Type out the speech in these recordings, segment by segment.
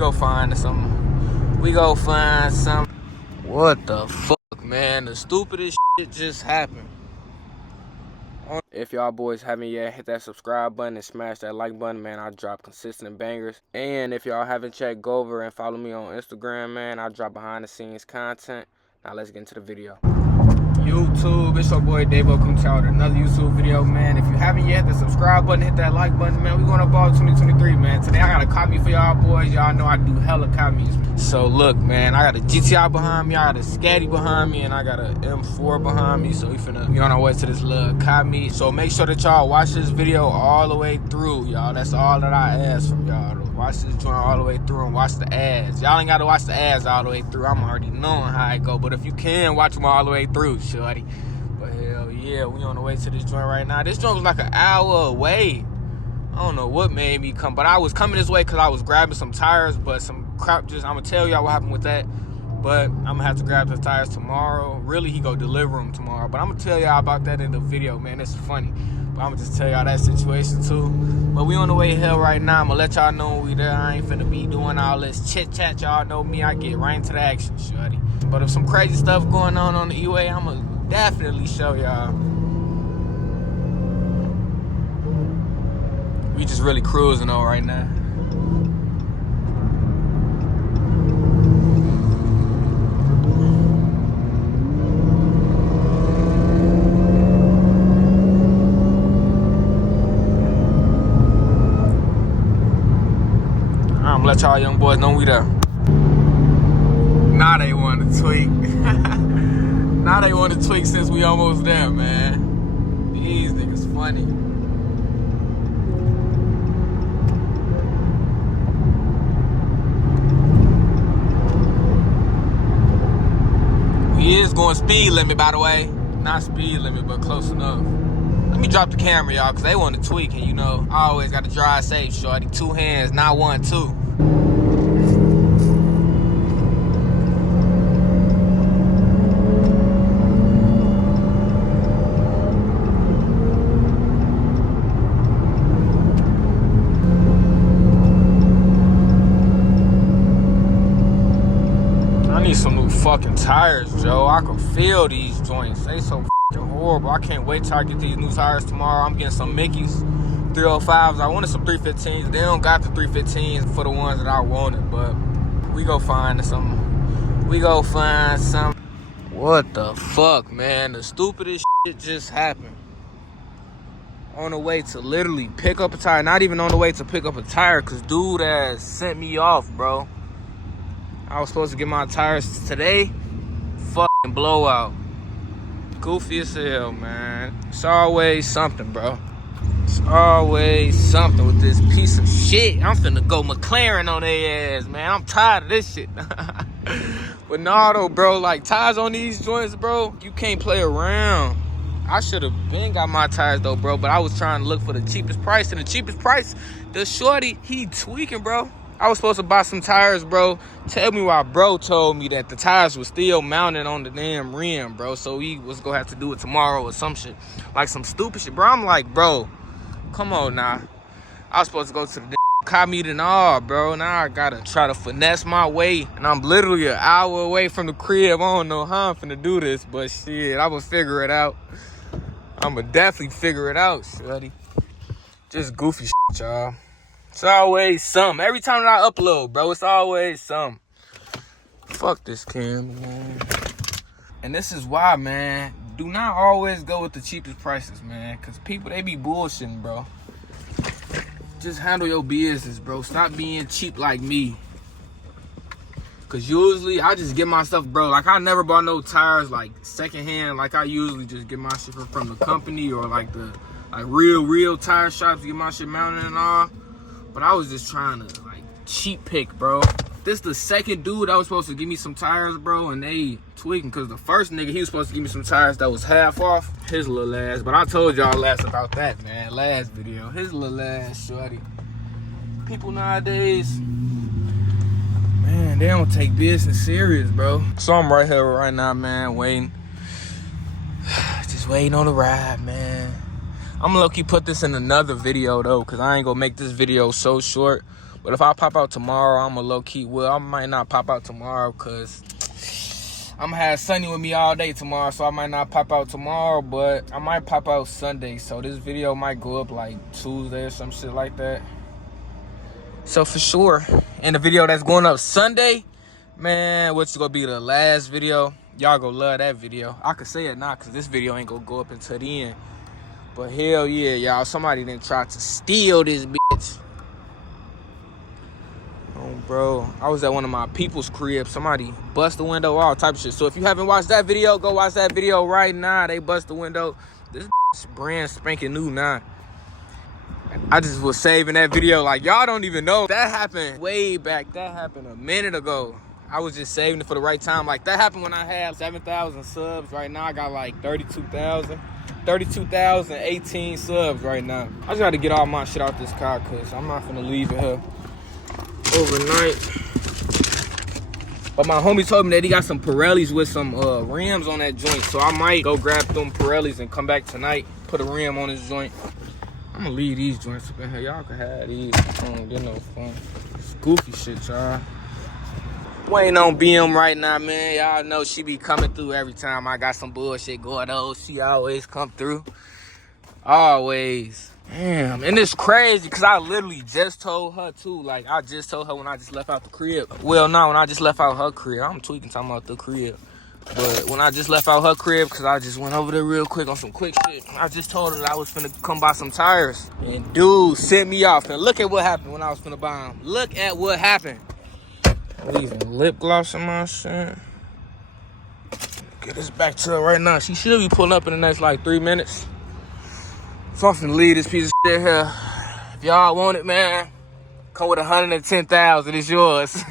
go find some. We go find some. What the fuck, man? The stupidest shit just happened. If y'all boys haven't yet, hit that subscribe button and smash that like button, man. I drop consistent bangers. And if y'all haven't checked, go over and follow me on Instagram, man. I drop behind the scenes content. Now let's get into the video. YouTube, it's your boy Davo coming to y'all with another YouTube video, man. If you haven't yet, hit the subscribe button, hit that like button, man. We going up all 2023, man. Today I got a copy for y'all boys. Y'all know I do hella copies. So look, man, I got a GTI behind me, I got a Scatty behind me, and I got a M4 behind me. So we on our way to this little copy. So make sure that y'all watch this video all the way through, y'all. That's all that I ask from y'all. Watch this joint all the way through and watch the ads. Y'all ain't got to watch the ads all the way through. I'm already knowing how it go. But if you can, watch them all the way through, shorty. But hell yeah, we on the way to this joint right now. This joint was like an hour away. I don't know what made me come. But I was coming this way because I was grabbing some tires. But some crap just, I'm going to tell y'all what happened with that. But I'm going to have to grab the tires tomorrow. Really, he go deliver them tomorrow. But I'm going to tell y'all about that in the video, man. It's funny. But I'm going to just tell y'all that situation too. But we on the way to hell right now. I'm going to let y'all know we there. I ain't finna be doing all this chit-chat. Y'all know me. I get right into the action, shorty. But if some crazy stuff going on the E-way, I'm going to definitely show y'all. We just really cruising on right now. I'm gonna let y'all young boys know we there. Now they want to tweak. Now they want to tweak since we almost there, man. These niggas funny. We is going speed limit, by the way. Not speed limit, but close enough. Let me drop the camera, y'all, because they want to tweak, and you know, I always got to drive safe, shorty. 2 hands, not 1, 2. I need some new fucking tires, Joe. I can feel these joints. They so fucking horrible. I can't wait till I get these new tires tomorrow. I'm getting some Mickeys, 305s. I wanted some 315s. They don't got the 315s for the ones that I wanted, but we go find some. We go find some. What the fuck, man? The stupidest shit just happened. On the way to literally pick up a tire. Not even on the way to pick up a tire, because dude has sent me off, bro. I was supposed to get my tires today. Fucking blowout. Goofy as hell, man. It's always something, bro. It's always something with this piece of shit. I'm finna go McLaren on their ass, man. I'm tired of this shit. But nah, though, bro. Like, tires on these joints, bro, you can't play around. I should have been got my tires, though, bro. But I was trying to look for the cheapest price. And the cheapest price, the shorty, he tweaking, bro. I was supposed to buy some tires, bro. Tell me why bro told me that the tires were still mounted on the damn rim, bro. So he was going to have to do it tomorrow or some shit. Like some stupid shit, bro. I'm like, bro, come on now. I was supposed to go to the damn car meet and all, bro. Now I got to try to finesse my way. And I'm literally an hour away from the crib. I don't know how I'm finna do this, but shit, I'm going to figure it out. I'm going to definitely figure it out, shorty. Just goofy shit, y'all. It's always something. Every time that I upload, bro, it's always something. Fuck this cam, man. And this is why, man, do not always go with the cheapest prices, man. Because people, they be bullshitting, bro. Just handle your business, bro. Stop being cheap like me. Because usually, I just get my stuff, bro. Like, I never bought no tires, like, secondhand. Like, I usually just get my shit from the company or, like, the real tire shops to get my shit mounted and all. But I was just trying to, like, cheap pick, bro. This the second dude that was supposed to give me some tires, bro, and they tweaking. Because the first nigga, he was supposed to give me some tires that was half off. His little ass. But I told y'all last about that, man. Last video. His little ass, shorty. People nowadays, man, they don't take business serious, bro. So I'm right here right now, man, waiting. Just waiting on the ride, man. I'm gonna low-key put this in another video, though, because I ain't gonna make this video so short. But if I pop out tomorrow, I'm a low-key I might not pop out tomorrow because I'm gonna have Sunny with me all day tomorrow, so I might not pop out tomorrow, but I might pop out Sunday. So this video might go up like Tuesday or some shit like that. So for sure, and the video that's going up Sunday, man, which is gonna be the last video, y'all gonna love that video. I could say it now because this video ain't gonna go up until the end. But hell yeah, y'all, somebody done tried to steal this bitch. Oh, bro, I was at one of my people's cribs. Somebody bust the window, all type of shit. So if you haven't watched that video, go watch that video right now. They bust the window. This brand spanking new now. I just was saving that video. Like, y'all don't even know. That happened way back. That happened a minute ago. I was just saving it for the right time. Like, that happened when I had 7,000 subs. Right now, I got like 32,018 subs right now. I just got to get all my shit out this car because I'm not finna leave it here overnight. But my homie told me that he got some Pirellis with some rims on that joint. So I might go grab them Pirellis and come back tonight, put a rim on this joint. I'm gonna leave these joints up in here. Y'all can have these. I don't get no fun. It's goofy shit, y'all. Waiting on BM right now, man. Y'all know she be coming through every time I got some bullshit going on. She always come through. Always. Damn, and it's crazy because I literally just told her too. Like, I just told her when I just left out the crib. Well, no, when I just left out her crib. I'm tweaking talking about the crib. But when I just left out her crib, because I just went over there real quick on some quick shit, I just told her that I was finna come buy some tires. And dude sent me off. And look at what happened when I was finna buy them. Look at what happened. Leaving lip gloss in my shit. Get this back to her right now. She should be pulling up in the next like 3 minutes. So I'm finna leave this piece of shit here. If y'all want it, man, come with 110,000. It's yours.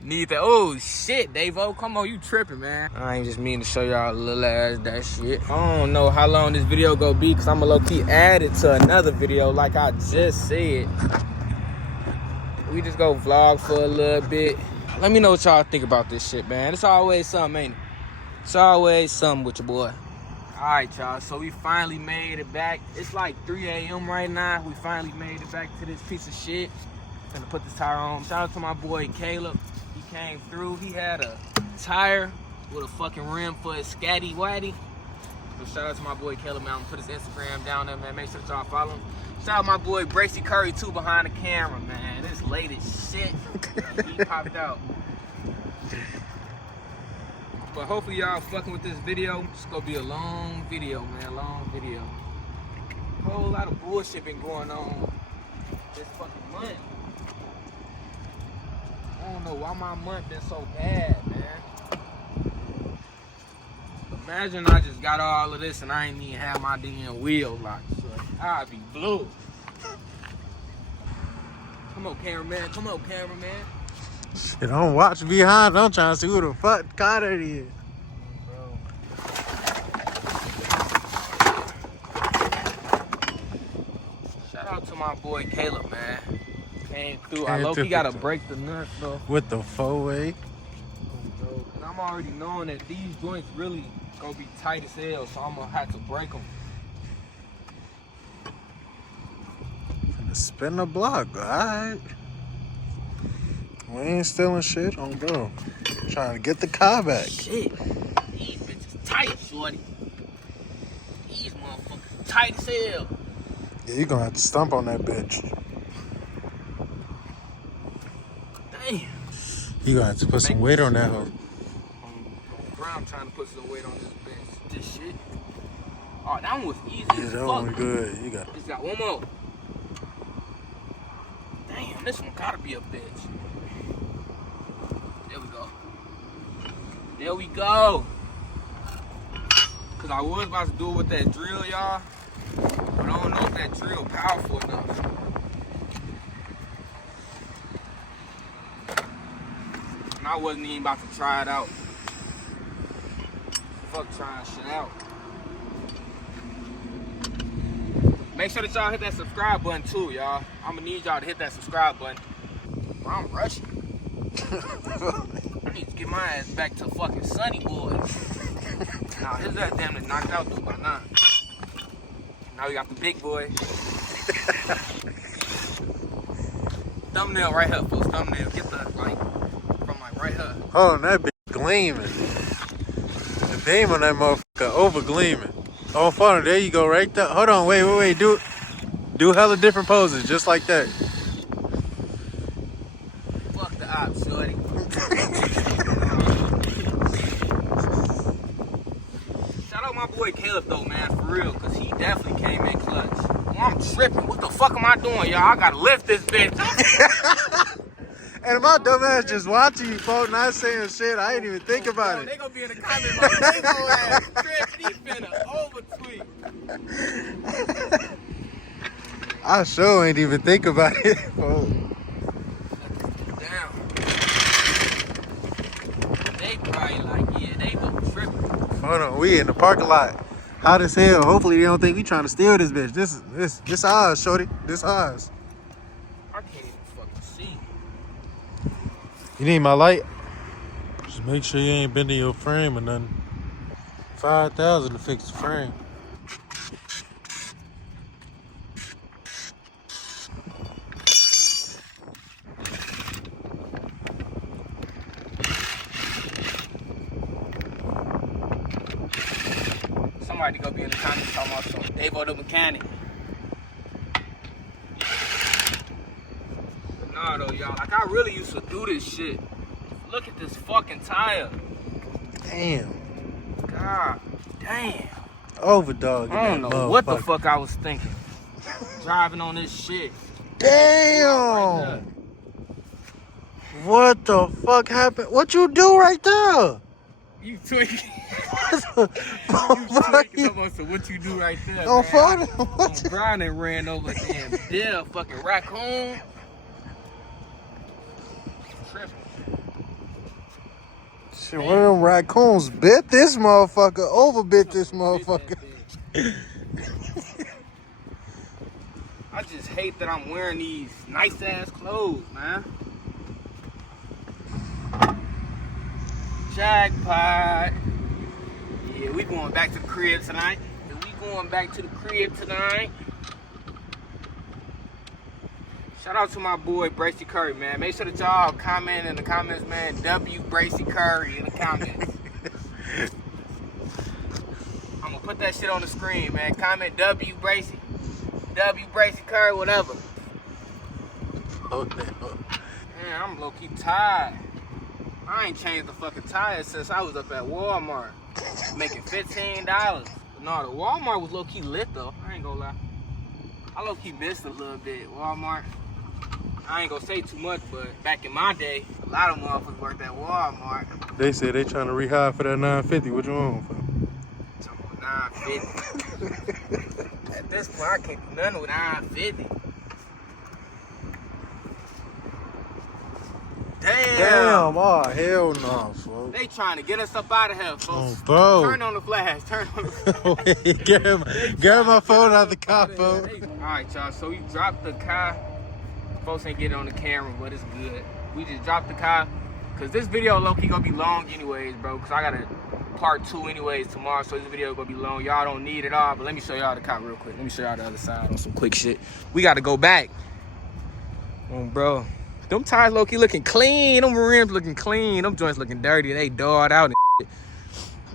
Need that. Oh shit, Davo, come on, you tripping, man. I ain't just mean to show y'all a little ass that shit. I don't know how long this video gonna be because I'm gonna low-key add it to another video like I just said. We just go vlog for a little bit. Let me know what y'all think about this shit, man. It's always something, ain't it? It's always something with your boy. All right, y'all, so we finally made it back. It's like 3 a.m. right now. We finally made it back to this piece of shit. Gonna put this tire on. Shout out to my boy Caleb. He came through. He had a tire with a fucking rim for his scatty waddy. So shout out to my boy Caleb, man. I'm gonna put his Instagram down there, man. Make sure y'all follow him. Shout out my boy Bracy Curry too behind the camera, man. This late as shit. He popped out. But hopefully y'all fucking with this video. It's gonna be a long video, man. Long video. A whole lot of bullshit been going on this fucking month. I don't know why my month been so bad, man. Imagine I just got all of this and I ain't even have my damn wheel locked. So I'd be blue. Come on, cameraman. Come on, cameraman. Shit, don't watch behind. I'm trying to see who the fuck car it is. Bro. Shout out to my boy Caleb, man. Came through. I low-key gotta break the nuts though. With the 4-way. And I'm already knowing that these joints really gonna be tight as hell, so I'm gonna have to break them. Spin the block, alright. We ain't stealing shit on bro. Trying to get the car back. Shit. These bitches tight, shorty. These motherfuckers tight as hell. Yeah, you gonna have to stomp on that bitch. Damn. You gonna have to put some weight on that hoe. I'm trying to put some weight on this bitch. This shit. Oh, that one was easy. Yeah, as that fuck. one was good. You got. Just got one more. Damn, this one gotta be a bitch. There we go. There we go. Cause I was about to do it with that drill, y'all. But I don't know if that drill powerful enough. And I wasn't even about to try it out. Fuck trying shit out. Make sure that y'all hit that subscribe button too, y'all. I'm gonna need y'all to hit that subscribe button. Bro, I'm rushing. I need to get my ass back to fucking Sunny boys. Now his ass damn near knocked out though by now. Now we got the big boy. thumbnail right here, folks. Thumbnail. Get the, like, from, like, right here. Hold on, that bitch gleaming. The beam on that motherfucker over gleaming. Oh, funnel, there you go, right there. Hold on, wait. Do hella different poses, just like that. Fuck the ops, shorty. Shout out my boy Caleb, though, man, for real, because he definitely came in clutch. Oh, I'm tripping. What the fuck am I doing, y'all? I gotta lift this bitch. And my dumb ass just watching you, folks, not saying shit. I ain't even think about it. They gonna be in the comments like, Davo ass tripping. He finna over-tweet. I sure ain't even think about it, folks. Damn. They probably like, yeah, they go tripping. Hold on, we in the parking lot. Hot as hell. Hopefully they don't think we trying to steal this bitch. This ours, shorty. This ours. I can't even fucking see. You need my light? Just make sure you ain't bending your frame or nothing. 5,000 to fix the frame. Somebody gonna be in the comments talking about some Davo the mechanic. But nah, though, y'all. Like, I really used to do this shit. Look at this fucking tire. Damn. God damn. Overdog. I don't know what the fuck I was thinking. Driving on this shit. Damn. What the fuck happened? What you do right there? You tweaking. So what you do right there, Oh, man? fuck. Brian and ran over damn dead fucking raccoon. Tripping. Shit, one of them raccoons bit this motherfucker, overbit this motherfucker. I just hate that I'm wearing these nice ass clothes, man. Jackpot. Yeah, we going back to the crib tonight. Shout out to my boy Bracy Curry, man. Make sure that y'all comment in the comments, man. W Bracy Curry in the comments. I'm gonna put that shit on the screen, man. Comment W Bracy Curry, whatever. Man, I'm low key tired. I ain't changed the fucking tires since I was up at Walmart making $15. But no, the Walmart was low key lit though. I ain't gonna lie. I low key missed a little bit Walmart. I ain't gonna say too much, but back in my day, a lot of motherfuckers worked at Walmart. They said they trying to rehire for that 950. What you want for? Talking about 950. At this point, I can't do nothing with 950. Damn. Oh, hell no, folks. They trying to get us up out of here, folks. Oh, bro. Turn on the flash. Wait, grab my phone out the car, folks. Alright, y'all. So we dropped the car. Folks ain't getting on the camera, but it's good. We just dropped the car. Because this video low-key gonna be long anyways, bro. Because I got a part 2 anyways tomorrow. So this video gonna be long. Y'all don't need it all. But let me show y'all the car real quick. Let me show y'all the other side on some quick shit. We got to go back. Oh, bro. Them tires low-key looking clean. Them rims looking clean. Them joints looking dirty. They dawed out and shit.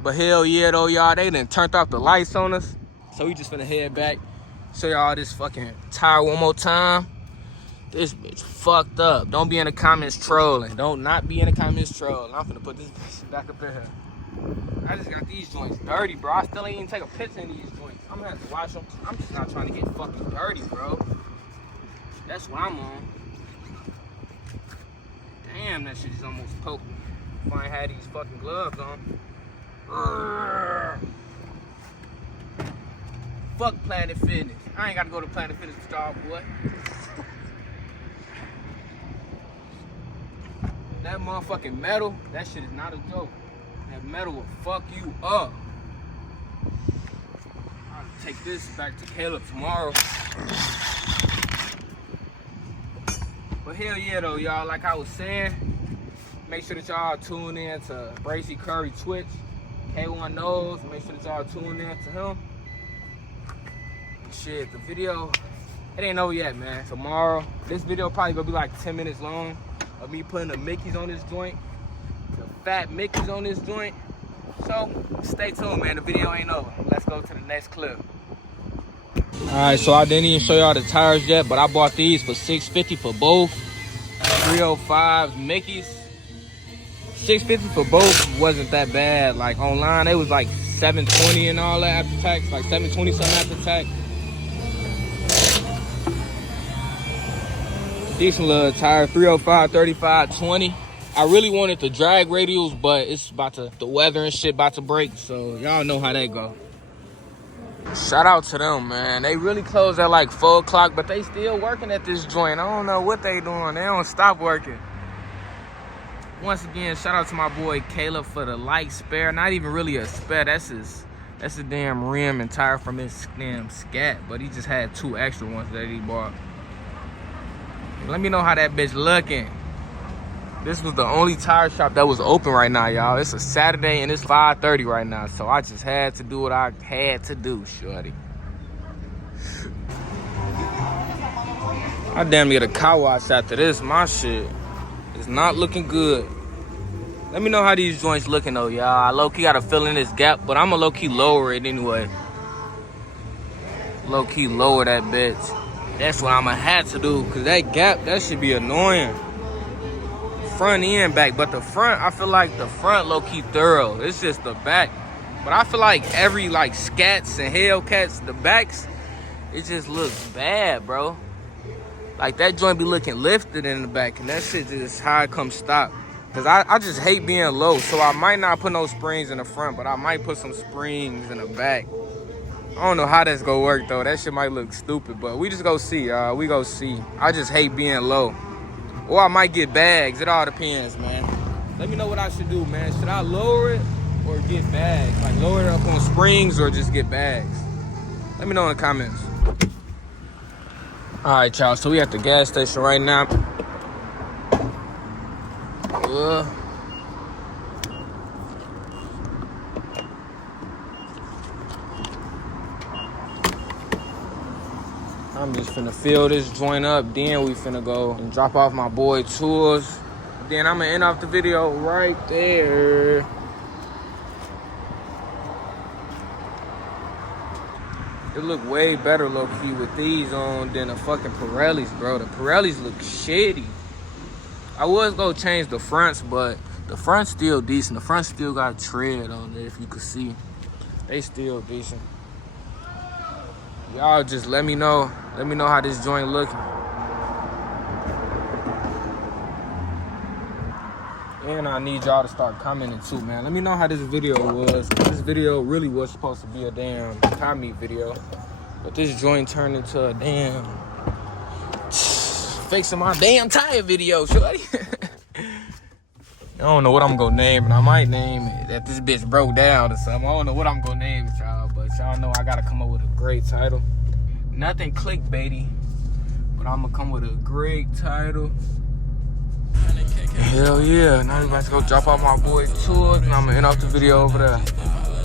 But hell yeah, though, y'all. They done turned off the lights on us. So we just finna head back. Show y'all this fucking tire one more time. This bitch fucked up. Don't be in the comments trolling. Don't not be in the comments trolling. I'm finna put this bitch back up in here. I just got these joints dirty, bro. I still ain't even take a picture in these joints. I'm gonna have to wash them. I'm just not trying to get fucking dirty, bro. That's what I'm on. Damn, that shit is almost poking. If I ain't had these fucking gloves on. Fuck Planet Fitness. I ain't gotta go to Planet Fitness to start, boy. That motherfucking metal, that shit is not a joke. That metal will fuck you up. I'll take this back to Caleb tomorrow. But hell yeah though, y'all, like I was saying, make sure that y'all tune in to Bracy Curry Twitch. K1 knows, make sure that y'all tune in to him. And shit, the video it ain't over yet, man. Tomorrow, this video probably gonna be like 10 minutes long of me putting the Mickeys on this joint, the fat Mickeys on this joint. So stay tuned, man. The video ain't over. Let's go to the next clip. All right, so I didn't even show y'all the tires yet, but I bought these for $650 for both 305 Mickeys. $650 for both wasn't that bad. Like online, it was like $720 and all that after tax, like $720 something after tax. Decent little tire, 305, 35, 20. I really wanted the drag radials, but it's about to, the weather and shit about to break, so y'all know how that go. Shout out to them, man. They really closed at like 4 o'clock, but they still working at this joint. I don't know what they doing. They don't stop working. Once again, shout out to my boy Caleb for the light spare. Not even really a spare. That's a damn rim and tire from his damn scat, but he just had 2 extra ones that he bought. Let me know how that bitch looking. This was the only tire shop that was open right now, y'all. It's a Saturday and it's 5:30 right now, so I just had to do what I had to do, shorty. I damn near get a car wash after this. My shit is not looking good. Let me know how these joints looking though, y'all. I low-key gotta fill in this gap, but I'ma low-key lower it anyway. Low-key lower that bitch. That's what I'ma have to do, cause that gap, that should be annoying. Front and back, but the front, I feel like the front low-key thorough. It's just the back. But I feel like every like Scats and Hellcats, the backs, it just looks bad, bro. Like that joint be looking lifted in the back, and that shit just how it come stop. Cause I just hate being low, so I might not put no springs in the front, but I might put some springs in the back. I don't know how that's gonna work though. That shit might look stupid, but we just go see, y'all. We go see. I just hate being low. Or I might get bags. It all depends, man. Let me know what I should do, man. Should I lower it or get bags? Like lower it up on springs or just get bags? Let me know in the comments. All right, y'all. So we at the gas station right now. I'm just finna fill this joint up, then we finna go and drop off my boy tools. Then I'm gonna end off the video right there. It look way better low-key with these on than the fucking Pirellis, bro. The Pirellis look shitty. I was gonna change the fronts, but the front's still decent. The front still got tread on it, if you could see. They still decent. Y'all just let me know. Let me know how this joint looking. And I need y'all to start commenting too, man. Let me know how this video was. This video really was supposed to be a damn tire meet video, but this joint turned into a damn fixing my damn tire video, shorty. I don't know what I'm gonna name, but I might name it that this bitch broke down or something. I don't know what I'm gonna name it, y'all, but y'all know I gotta come up with a great title. Nothing clickbaity, but I'm gonna come with a great title. Hell yeah, now we about to go drop off my boy tools, and I'm gonna end off the video over there.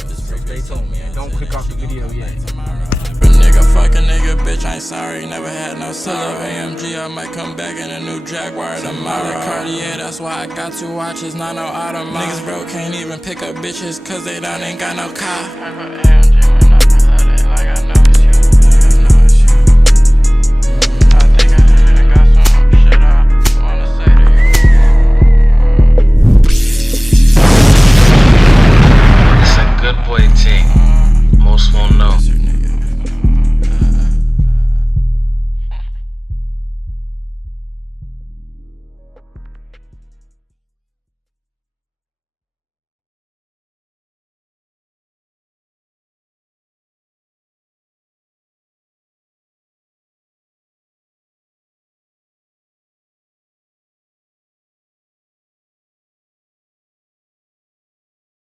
So stay tuned, man. Don't click off the video yet. Fuck a nigga, bitch, I ain't sorry. Never had no sorrow. AMG, I might come back in a new Jaguar tomorrow. Cartier, that's why I got 2 watches, not no automatic. Niggas broke, can't even pick up bitches, cause they done ain't got no car.